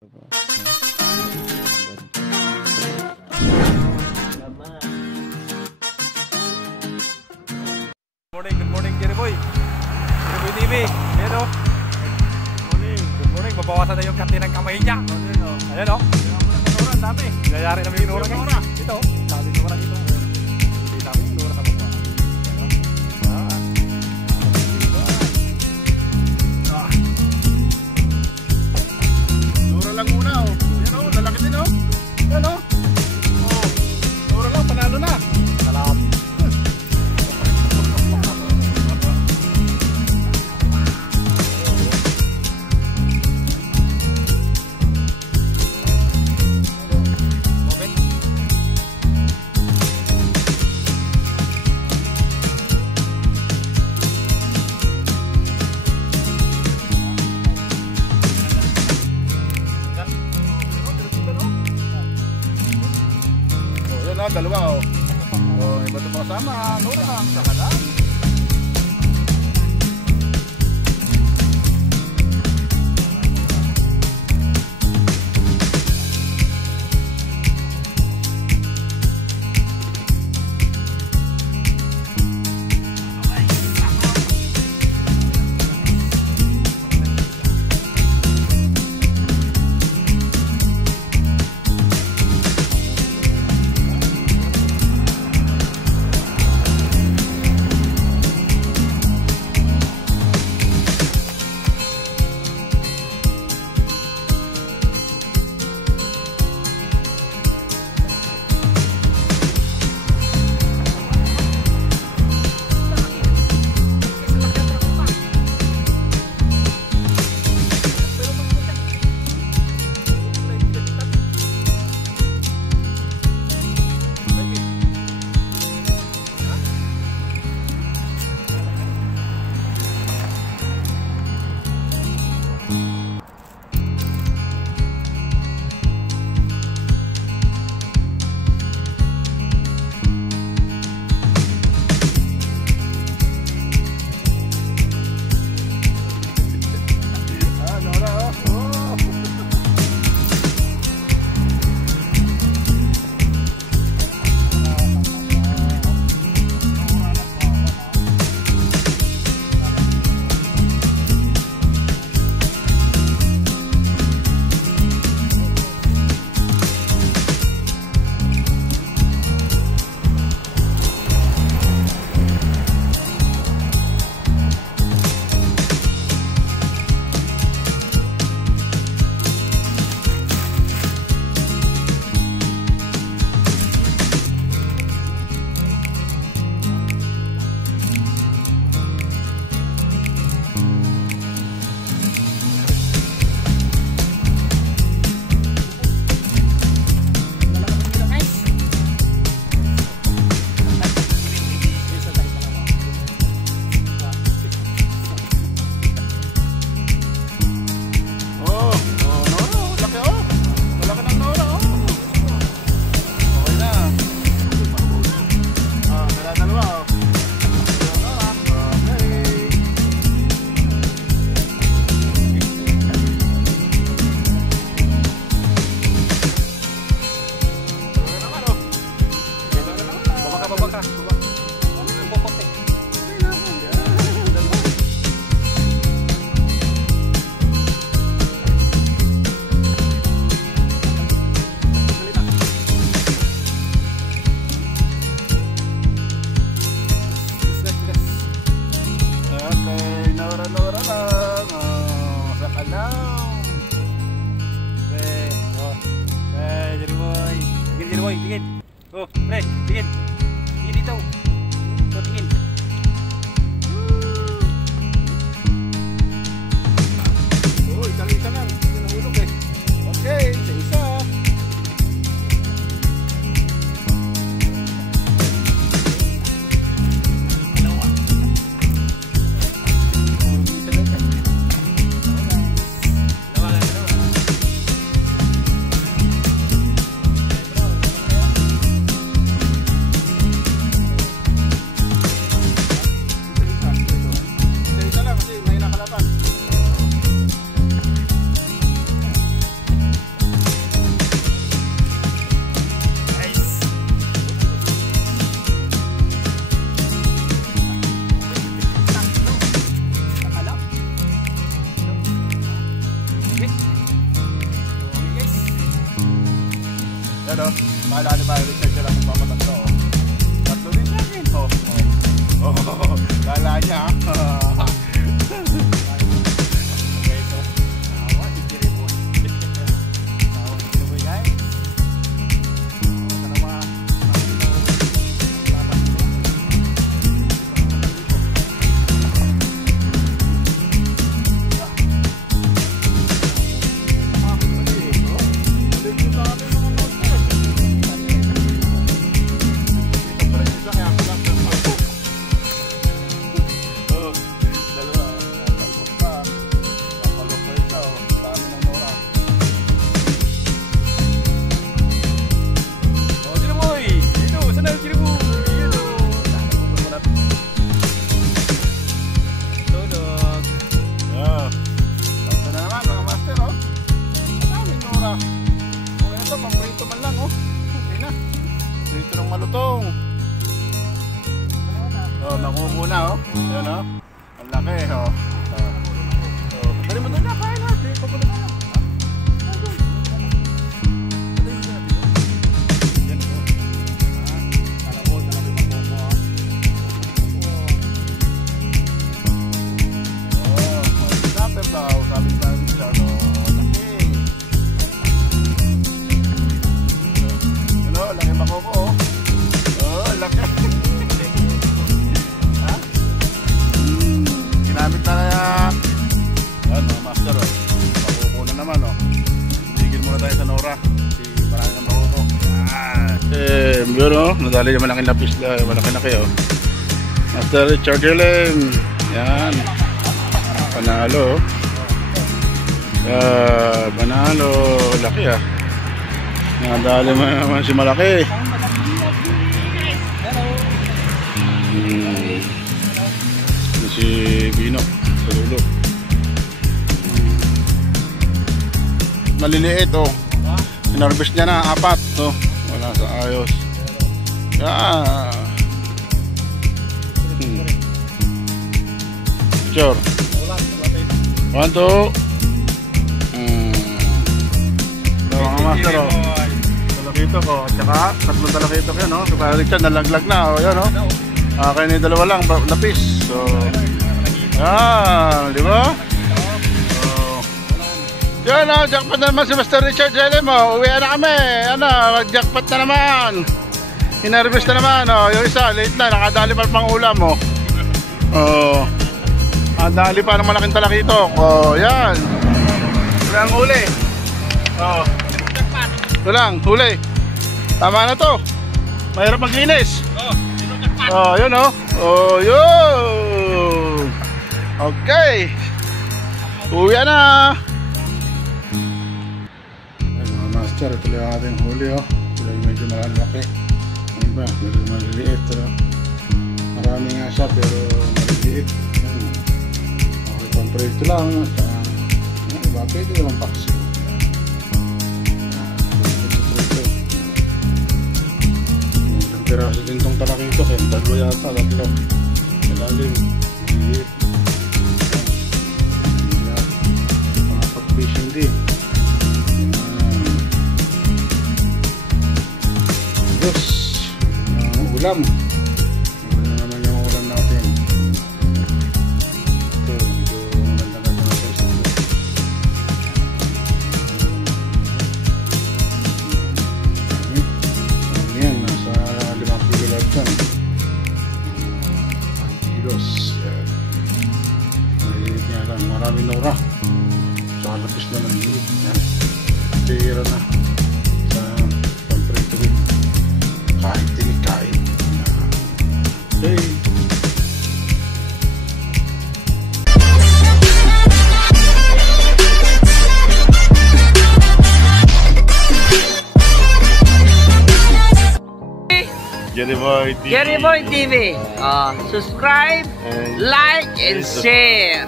Good morning Jerry Boy. Jerry Boy TV. Ayan o. Good morning. Babawasan na yung kati ng kamay niya. Ayan o. Ang dami. Nangyayari namin yung nurang eh. Ito o. Sabi nurang ito. Hindi namin yung nurang sa baba. Nura lang muna o. Yan o. Lalaki din o. Yan o. Nura lang. Panalo na. Salamat. Dalawa o. Iba ito mga kasama. Nura lang. Saka lang. Tingin. Oh, pre, tingin. Tingin dito. Oh, tingin. Oh, isa lang. Hindi nahulog eh. Okay, isa. Ano? Kala ni Bayo Richard siya lang kung papatatlo. Tatlo din sa akin. Kala niya. Okay, so. Awa, si Jiriboy. Awa, si Jiriboy, guys. Dalawa. Malutong. Oh, nakukuna oh. Yan oh. Ang laki oh. Dali mo doon na, kaya na. Di pa pala na. Ginamit na ano, master oh. Pakukunan naman oh. Tigil muna tayo sa Nora. Kasi marami ng makuko. Yun oh. Nadali yung malaking lapis na. Malaki-laki oh. Master Richard Helen. Yan. Panalo oh. Panalo. Laki ah. Nadali mo naman si malaki. Si Bino sa dulo. Maliliit oh. Inarbis niya na 4 no. Wala sa ayos. Yeah. Sure. 1, 2. Mga master oh. Talakito ko. At saka tatlong talakito ko yun oh. Kaya Richard nalaglag na oh. Yan oh. Kaya ni dalawa lang lapis. So, di ba? Yan o, jackpot na naman si Master Richard Helen mo. Uwi na kami. Ano, mag-jackpot na naman. Hinarvest na naman. Yung isa, late na. Nakadali pa pang ulam mo. Nakadali pa ng malaking talakito. Yan. Ito lang huli. Ito lang, huli. Tama na to. Mahirap maglinis. Yun o. Yun. Okay. Uwi na. Mga master, ito lang ating huli o. Ito lang medyo malaki. Ano ba? Medyo maliliit. Marami nga siya pero maliliit. Okay, pang-prito lang. Iba, pwede lang paksi. Piraso din itong talakito kaya dalawa yata, tatlo malalim, maliit mga pag-fishing din. Yes, ulam naman yung ulam natin. Ito maganda na sa isa ito. Yan, nasa 5 kilo lang dyan. 5 kilos. Maliit nga lang. Maraming Nora. Saka lapis na maliit. Tira na. Sa pamprito rin. Kahit tinikain. Okay. Jiriboy TV. Subscribe, like, and share.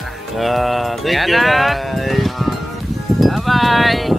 Thank you guys. Bye-bye.